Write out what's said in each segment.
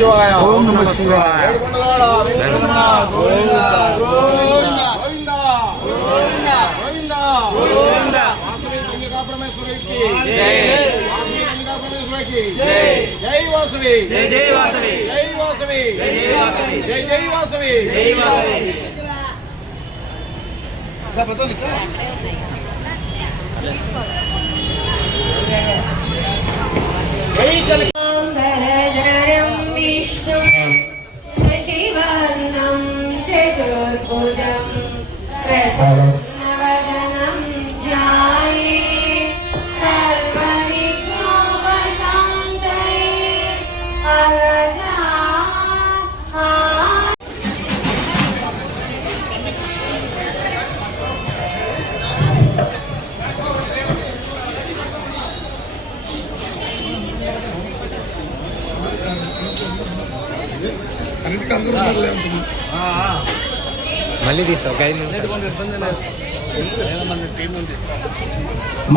శివాయ ఓం నమః శివాయ. గోవింద వాసవి కన్యకా పరమేశ్వరికి వాసవి కన్యకా పరమేశ్వరికి జై వాసవి జై జై వాసవి జై వాసవి జై జై వాసవి. జై జై వాసవి विष्णुं शशिवर्णं चतुर्भुजं प्रसन्नवदनं ध्याये Thank you. మళ్ళీ తీస్తావు ఒక ఐదు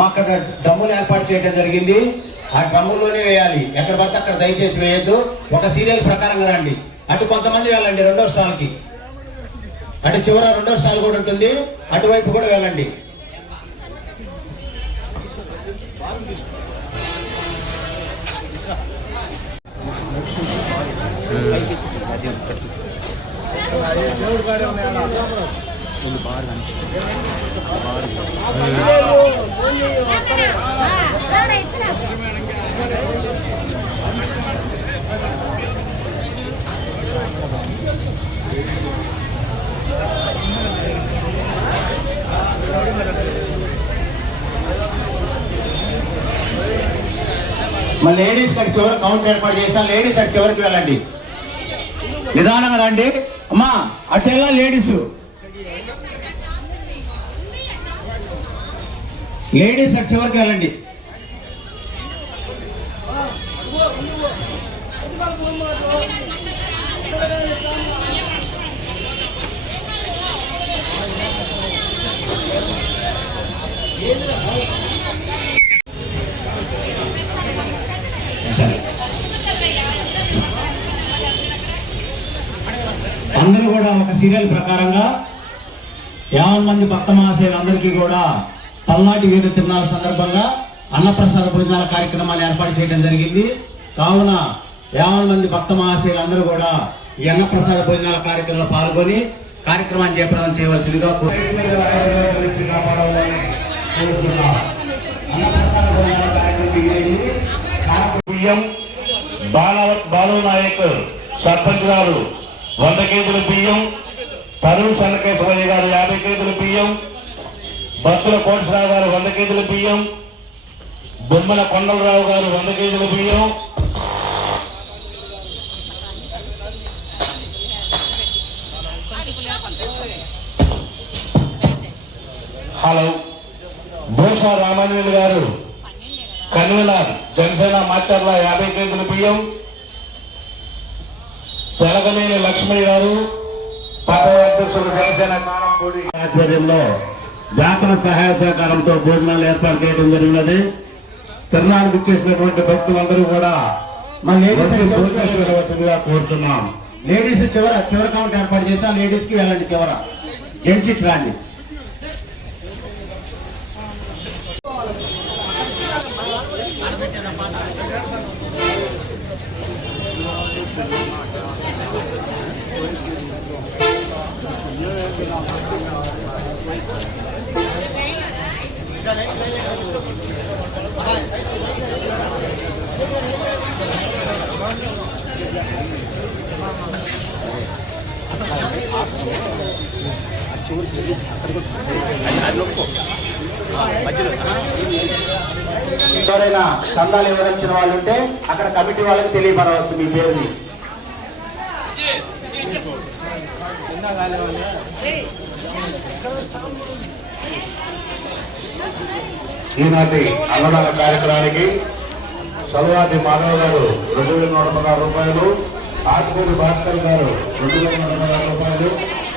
మాకు అక్కడ డ్రమ్ములు ఏర్పాటు చేయడం జరిగింది. ఆ డ్రమ్ములోనే వేయాలి. ఎక్కడ పడితే అక్కడ దయచేసి వేయద్దు. ఒక సీరియల్ ప్రకారంగా రండి. అటు కొంతమంది వెళ్ళండి రెండో స్టాల్కి. అటు చివర రెండో స్టాల్ కూడా ఉంటుంది. అటువైపు కూడా వెళ్ళండి. మళ్ళీ లేడీస్ అటు చివరి కౌంటర్ ఏర్పాటు చేశాను లేడీస్ అటు చివరికి వెళ్ళండి. నిదానంగా రండి అమ్మా అటు లేడీస్ లేడీస్ అటు చివరికి వెళ్ళండి Yeah. అందరూ కూడా ఒక సీరియల్ ప్రకారంగా యాభై మంది భక్త మహాశయులందరికీ కూడా పల్నాటి వీరు తిరునాల సందర్భంగా అన్నప్రసాద భోజనాల కార్యక్రమాన్ని ఏర్పాటు చేయడం జరిగింది. కావున యాభై మంది భక్త మహాశయులందరూ కూడా ఈ అన్నప్రసాద భోజనాల కార్యక్రమంలో పాల్గొని కార్యక్రమాన్ని చేపడం చేయవలసిందిగా కోరు- బాల బాలు నాయక్ సర్పంచ్ గారు వంద కేజీల బియ్యం తరువు చెన్నకేశ్వరయ్య గారు యాభై కేజీల బియ్యం భక్తుల కోటసరావు గారు వంద కేజీల బియ్యం బొమ్మల కొండలరావు గారు వంద కేజీల బియ్యం. హలో భూషా రామానుయులు గారు కన్వీనర్ జనసేన మాచర్ల యాభై కేజీల బియ్యం. తెలగనేని లక్ష్మణ్ గారు పదవి అధ్యక్షులు జనసేన కారంపూడి ఆధ్వర్యంలో జాతర సహాయ సహకారంతో భోజనాలు ఏర్పాటు చేయడం జరిగినది. తిరునాళ్ళకు చేసినటువంటి భక్తులందరూ కూడా మన లేడీస్ కోరుతున్నాం. లేడీస్ చివర చివర కౌంటర్ ఏర్పాటు చేశాం లేడీస్కి వెళ్ళండి చివర. జెంట్స్ ఇట్ రండి. 아니 안 넣고 아, 맞지는 않아. ఎవరైనా సందాలు ఇవ్వదలిచిన వాళ్ళు ఉంటే అక్కడ కమిటీ వాళ్ళకి తెలియపరవచ్చు మీ పేరుని. ఈనాటి అన్నదాన కార్యక్రమానికి సల్వాటి మాధవ్ గారు రెండు వేల నూట పదహారు రూపాయలు ఆత్మూరి భాస్కర్ గారు రెండు వేల నూట పదహారు రూపాయలు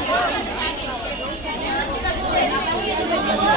రామారావు గారు రెండు వేల నూట పదహారు రూపాయలు చాలా విలువైంది మనం ఇప్పుడు ఎంతో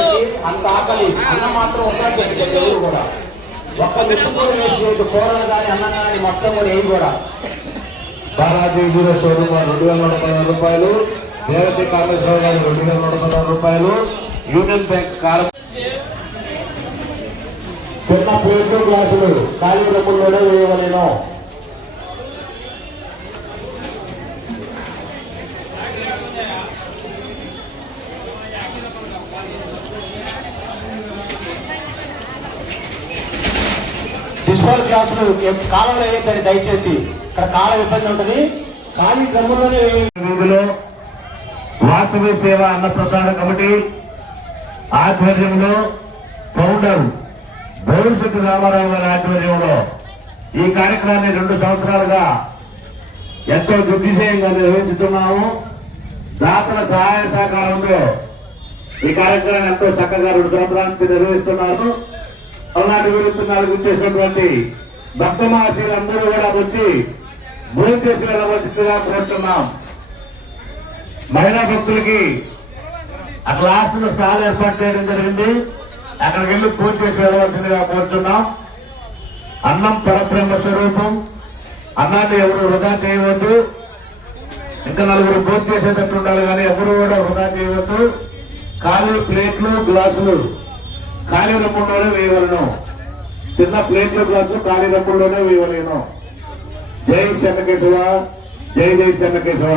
అంత ఆకలి. అన్నం మాత్రం ఉపయోగించే ఎవరు కూడా. ఒక్క కూడా వేసి కూరలు కానీ అన్నం కానీ మొత్తం కూడా ఏవి కూడా. బాలాజీ జీరో షోరూమ్ రెండు వేల నూట పదహారు రూపాయలు దేవతి కామేశ్వర గారు రెండు వేల నూట పదహారు రూపాయలు యూనియన్ బ్యాంక్ కాలం చిన్న ప్లేట్లు గ్లాసులు. ఖాళీ రూపంలోనే వేయవలేను. డిస్పోల్ క్లాసులు కాలంలో వేయద్దని దయచేసి ఇక్కడ కాలం ఇబ్బంది ఉంటుంది. ఖాళీ క్రమంలోనే వీధిలో వాసవి సేవ అన్నప్రసాద కమిటీ ఆధ్వర్యంలో ఫౌండర్ భవిష్యత్ రామారావు గారి ఆధ్వర్యంలో ఈ కార్యక్రమాన్ని రెండు సంవత్సరాలుగా ఎంతో దిగ్విజయంగా నిర్వహించుతున్నాము దాతల సహాయ సహకారంతో ఈ కార్యక్రమాన్ని ఎంతో చక్కగా రెండు సంవత్సరానికి నుంచి నిర్వహిస్తున్నారు పల్నాటి విరుత్తున్నాలకు ఇచ్చేసినటువంటి భక్త మహర్షులందరూ కూడా వచ్చి భోజనం చేసి వెళ్ళవలసిందిగా కోరుతున్నాం. మహిళా భక్తులకి అక్కడ లాస్ట్ స్టాల్ ఏర్పాటు చేయడం జరిగింది. అక్కడికి వెళ్ళి పూజ చేసి వెళ్ళవలసిందిగా కోరుచున్నాం అన్నం పరబ్రహ్మ స్వరూపం. అన్నాన్ని ఎవరు వృధా చేయవద్దు. ఇంకా నలుగురు పూజ చేసేటట్టు ఉండాలి కానీ ఎవరు కూడా వృధా చేయవద్దు. ఖాళీ ప్లేట్లు గ్లాసులు ఖాళీ రమ్ముల్లోనే వేయవలను. చిన్న ప్లేట్లు గ్లాసు ఖాళీ రమ్ముల్లోనే వేయవలేను. జై చెన్నకేశవ జై జై చెన్నకేశవ